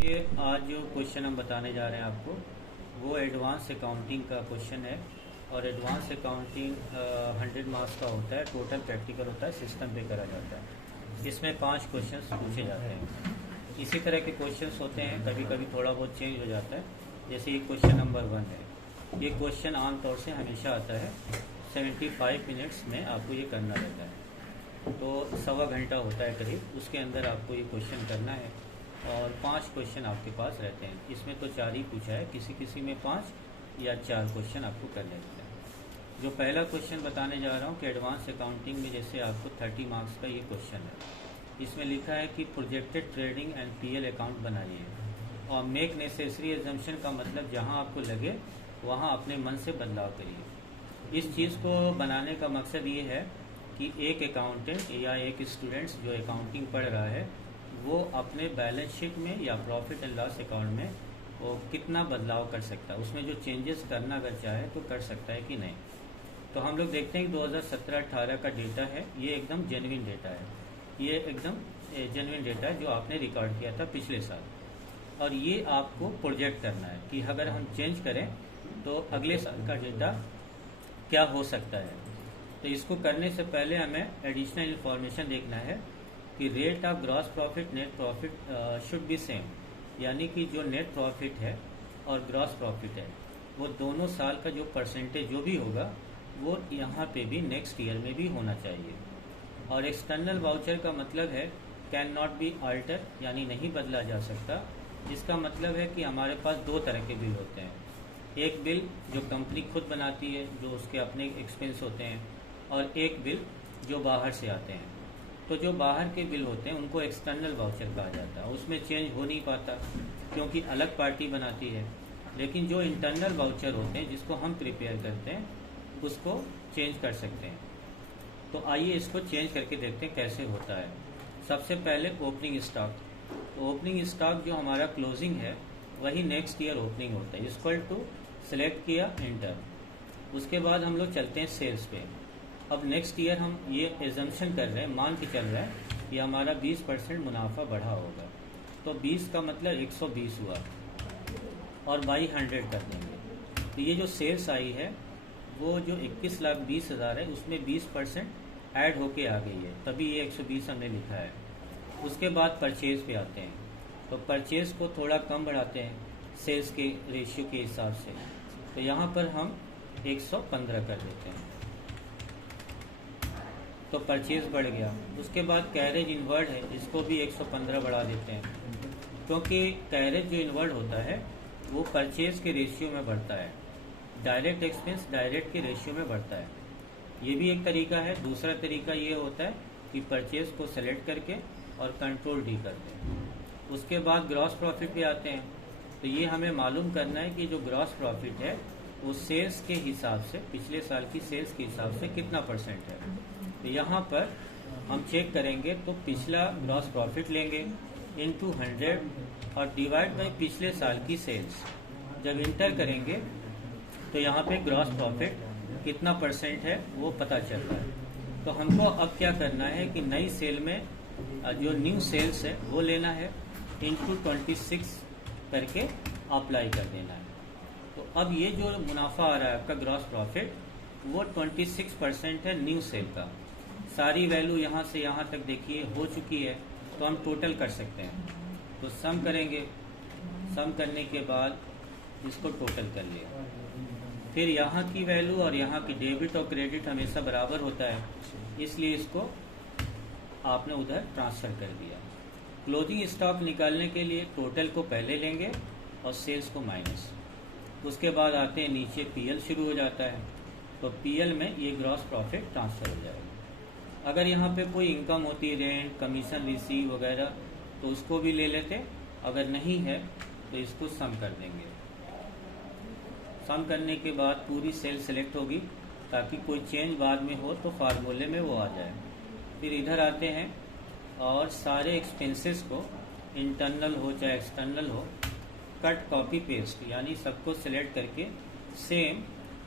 ये आज जो क्वेश्चन हम बताने जा रहे हैं आपको वो एडवांस अकाउंटिंग का क्वेश्चन है। और एडवांस अकाउंटिंग 100 मार्क्स का होता है, टोटल प्रैक्टिकल होता है, सिस्टम पे करा जाता है। इसमें 5 क्वेश्चंस पूछे जाते हैं। इसी तरह के क्वेश्चंस होते हैं, कभी कभी थोड़ा बहुत चेंज हो जाता है। जैसे ये क्वेश्चन नंबर 1 है। ये क्वेश्चन आमतौर से हमेशा आता है 75 मिनट्स में आपको ये करना रहता है, तो सवा घंटा होता है करीब, उसके अंदर आपको ये क्वेश्चन करना है। और 5 क्वेश्चन आपके पास रहते हैं। इसमें तो 4 ही पूछा है, किसी किसी में 5 या 4 क्वेश्चन आपको करने रहते हैं। जो पहला क्वेश्चन बताने जा रहा हूँ कि एडवांस अकाउंटिंग में जैसे आपको 30 मार्क्स का ये क्वेश्चन है। इसमें लिखा है कि projected trading and PL account बनाइए और मेक नेसेसरी एजम्पशन का मतलब जहाँ आपको लगे वहाँ अपने मन से बदलाव करिए। इस चीज़ को बनाने का मकसद ये है कि एक अकाउंटेंट या एक स्टूडेंट्स जो अकाउंटिंग पढ़ रहा है वो अपने बैलेंस शीट में या प्रॉफिट एंड लॉस अकाउंट में वो कितना बदलाव कर सकता है, उसमें जो चेंजेस करना अगर चाहे तो कर सकता है कि नहीं। तो हम लोग देखते हैं कि 2017-18 का डेटा है, ये एकदम जेन्युइन डेटा है, ये एकदम जेन्युइन डेटा है जो आपने रिकॉर्ड किया था पिछले साल। और ये आपको प्रोजेक्ट करना है कि अगर हम चेंज करें तो अगले साल का डेटा क्या हो सकता है। तो इसको करने से पहले हमें एडिशनल इन्फॉर्मेशन देखना है कि rate of gross profit net profit should be same, यानी कि जो नेट प्रॉफिट है और ग्रॉस प्रॉफिट है वो दोनों साल का जो परसेंटेज जो भी होगा वो यहाँ पे भी नेक्स्ट ईयर में भी होना चाहिए। और एक्सटर्नल वाउचर का मतलब है कैन नॉट बी अल्टर, यानी नहीं बदला जा सकता। इसका मतलब है कि हमारे पास 2 तरह के बिल होते हैं। एक बिल जो कंपनी खुद बनाती है, जो उसके अपने एक्सपेंस होते हैं, और एक बिल जो बाहर से आते हैं। तो जो बाहर के बिल होते हैं उनको एक्सटर्नल वाउचर कहा जाता है, उसमें चेंज हो नहीं पाता क्योंकि अलग पार्टी बनाती है। लेकिन जो इंटरनल वाउचर होते हैं जिसको हम प्रिपेयर करते हैं उसको चेंज कर सकते हैं। तो आइए इसको चेंज करके देखते हैं कैसे होता है। सबसे पहले ओपनिंग स्टॉक। तो ओपनिंग स्टॉक जो हमारा क्लोजिंग है वही नेक्स्ट ईयर ओपनिंग होता है, इक्वल टू सेलेक्ट किया एंटर। उसके बाद हम लोग चलते हैं सेल्स पे। अब नेक्स्ट ईयर हम ये एजम्पशन कर रहे हैं, मान के चल रहा है कि हमारा 20% मुनाफा बढ़ा होगा। तो 20 का मतलब 120 हुआ और बाई 100 कर देंगे। तो ये जो सेल्स आई है वो जो 21,20,000 है उसमें 20% ऐड होके आ गई है, तभी ये 120 हमने लिखा है। उसके बाद परचेज पे आते हैं। तो परचेज को थोड़ा कम बढ़ाते हैं सेल्स के रेशियो के हिसाब से। तो यहाँ पर हम 115 कर देते हैं, तो परचेज बढ़ गया। उसके बाद कैरेज इनवर्ड है, इसको भी 115 बढ़ा देते हैं, क्योंकि कैरेज जो इनवर्ड होता है वो परचेज के रेशियो में बढ़ता है, डायरेक्ट एक्सपेंस डायरेक्ट के रेशियो में बढ़ता है। ये भी एक तरीका है। दूसरा तरीका ये होता है कि परचेज को सेलेक्ट करके और कंट्रोल डी करते हैं। उसके बाद ग्रॉस प्रॉफिट पे आते हैं। तो ये हमें मालूम करना है कि जो ग्रॉस प्रॉफिट है वो सेल्स के हिसाब से, पिछले साल की सेल्स के हिसाब से कितना परसेंट है। तो यहाँ पर हम चेक करेंगे तो पिछला ग्रॉस प्रॉफिट लेंगे इनटू 100 और डिवाइड बाई पिछले साल की सेल्स। जब इंटर करेंगे तो यहाँ पे ग्रॉस प्रॉफिट कितना परसेंट है वो पता चल रहा है। तो हमको अब क्या करना है कि नई सेल में जो न्यू सेल्स है वो लेना है, इनटू 26 करके अप्लाई कर देना है। तो अब ये जो मुनाफा आ रहा है आपका ग्रॉस प्रॉफिट वो 26% है न्यू सेल का। सारी वैल्यू यहाँ से यहाँ तक देखिए हो चुकी है, तो हम टोटल कर सकते हैं। तो सम करेंगे, सम करने के बाद इसको टोटल कर लिया। फिर यहाँ की वैल्यू और यहाँ की डेबिट और क्रेडिट हमेशा बराबर होता है, इसलिए इसको आपने उधर ट्रांसफर कर दिया। क्लोजिंग स्टॉक निकालने के लिए टोटल को पहले लेंगे और सेल्स को माइनस। उसके बाद आते हैं नीचे पीएल शुरू हो जाता है, तो पीएल में ये ग्रॉस प्रॉफिट ट्रांसफर हो जाएगा। अगर यहाँ पे कोई इनकम होती, रेंट, कमीशन रिसीव वगैरह, तो उसको भी ले लेते। अगर नहीं है तो इसको सम कर देंगे। सम करने के बाद पूरी सेल सेलेक्ट होगी ताकि कोई चेंज बाद में हो तो फार्मूले में वो आ जाए। फिर इधर आते हैं और सारे एक्सपेंसेस को, इंटरनल हो चाहे एक्सटर्नल हो, कट कॉपी पेस्ट, यानी सबको सेलेक्ट करके सेम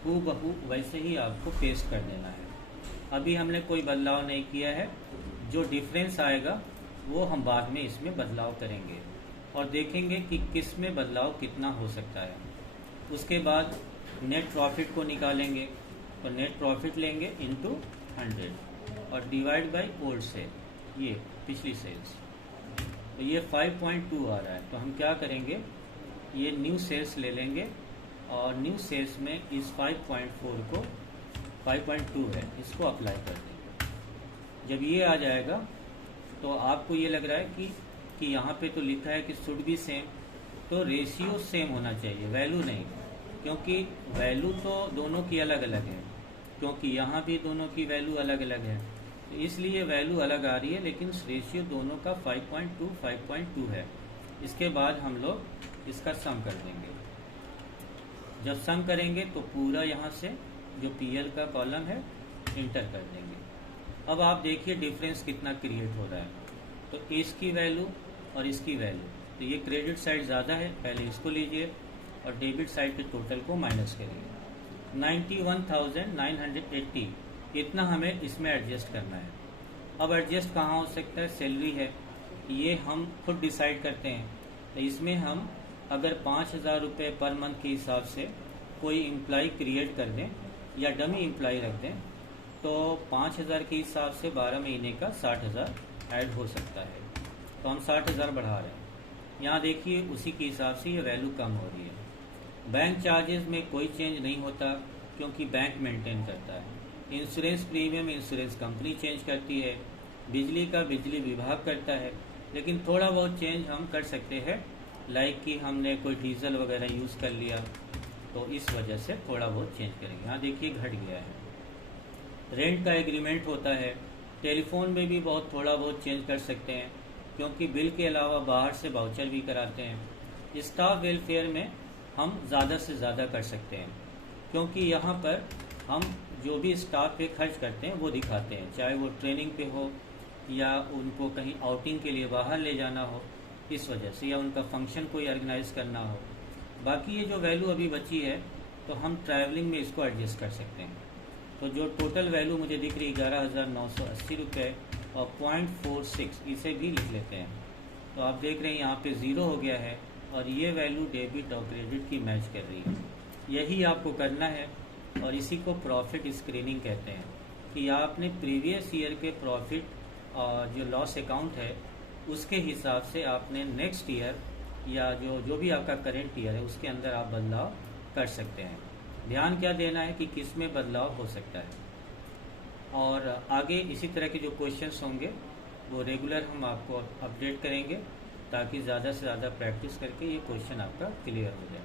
हूबहू वैसे ही आपको पेस्ट कर देना है। अभी हमने कोई बदलाव नहीं किया है, जो डिफरेंस आएगा वो हम बाद में इसमें बदलाव करेंगे। और देखेंगे कि किस में बदलाव कितना हो सकता है। उसके बाद नेट प्रॉफिट को निकालेंगे, तो नेट प्रॉफिट लेंगे इंटू 100 और डिवाइड बाय ओल्ड सेल, ये पिछली सेल्स, तो ये 5.2 आ रहा है। तो हम क्या करेंगे, ये न्यू सेल्स ले लेंगे और न्यू सेल्स में इस 5.4 को 5.2 है इसको अप्लाई कर देंगे। जब ये आ जाएगा तो आपको ये लग रहा है कि यहाँ पे तो लिखा है कि शुड बी सेम, तो रेशियो सेम होना चाहिए, वैल्यू नहीं, क्योंकि वैल्यू तो दोनों की अलग अलग है, क्योंकि यहाँ भी दोनों की वैल्यू अलग अलग है, तो इसलिए वैल्यू अलग आ रही है, लेकिन रेशियो दोनों का 5.2 है। इसके बाद हम लोग इसका सम कर देंगे। जब सम करेंगे तो पूरा यहाँ से जो पीएल का कॉलम है इंटर कर देंगे। अब आप देखिए डिफरेंस कितना क्रिएट हो रहा है, तो इसकी वैल्यू और इसकी वैल्यू, तो ये क्रेडिट साइड ज़्यादा है, पहले इसको लीजिए और डेबिट साइड के टोटल को माइनस करिए। 91,980 इतना हमें इसमें एडजस्ट करना है। अब एडजस्ट कहाँ हो सकता है, सैलरी है, ये हम खुद डिसाइड करते हैं, तो इसमें हम अगर 5,000 रुपये पर मंथ के हिसाब से कोई एम्प्लॉय क्रिएट कर दें या डमी एम्प्लॉय रख दें, तो 5,000 के हिसाब से 12 महीने का 60,000 ऐड हो सकता है। तो हम 60,000 बढ़ा रहे हैं। यहाँ देखिए उसी के हिसाब से ये वैल्यू कम हो रही है। बैंक चार्जेस में कोई चेंज नहीं होता क्योंकि बैंक मेंटेन करता है। Insurance premium insurance company change करती है, बिजली का बिजली विभाग करता है, लेकिन थोड़ा बहुत चेंज हम कर सकते हैं, लाइक कि हमने कोई डीजल वगैरह यूज़ कर लिया तो इस वजह से थोड़ा बहुत चेंज करेंगे। यहाँ देखिए घट गया है। रेंट का एग्रीमेंट होता है, टेलीफोन में भी थोड़ा बहुत चेंज कर सकते हैं क्योंकि बिल के अलावा बाहर से वाउचर भी कराते हैं। स्टाफ वेलफेयर में हम ज़्यादा से ज़्यादा कर सकते हैं क्योंकि यहाँ पर हम जो भी स्टाफ पे खर्च करते हैं वो दिखाते हैं, चाहे वो ट्रेनिंग पे हो या उनको कहीं आउटिंग के लिए बाहर ले जाना हो इस वजह से, या उनका फंक्शन कोई ऑर्गेनाइज करना हो। बाकी ये जो वैल्यू अभी बची है तो हम ट्रैवलिंग में इसको एडजस्ट कर सकते हैं। तो जो टोटल वैल्यू मुझे दिख रही 11,980 रुपये और 0.46 इसे भी लिख लेते हैं। तो आप देख रहे हैं यहाँ पे 0 हो गया है और ये वैल्यू डेबिट और क्रेडिट की मैच कर रही है। यही आपको करना है और इसी को प्रॉफिट स्क्रीनिंग कहते हैं कि आपने प्रीवियस ईयर के प्रॉफिट और जो लॉस अकाउंट है उसके हिसाब से आपने नेक्स्ट ईयर या जो भी आपका करेंट ईयर है उसके अंदर आप बदलाव कर सकते हैं। ध्यान क्या देना है कि किस में बदलाव हो सकता है, और आगे इसी तरह के जो क्वेश्चंस होंगे वो रेगुलर हम आपको अपडेट करेंगे ताकि ज़्यादा से ज़्यादा प्रैक्टिस करके ये क्वेश्चन आपका क्लियर हो जाए।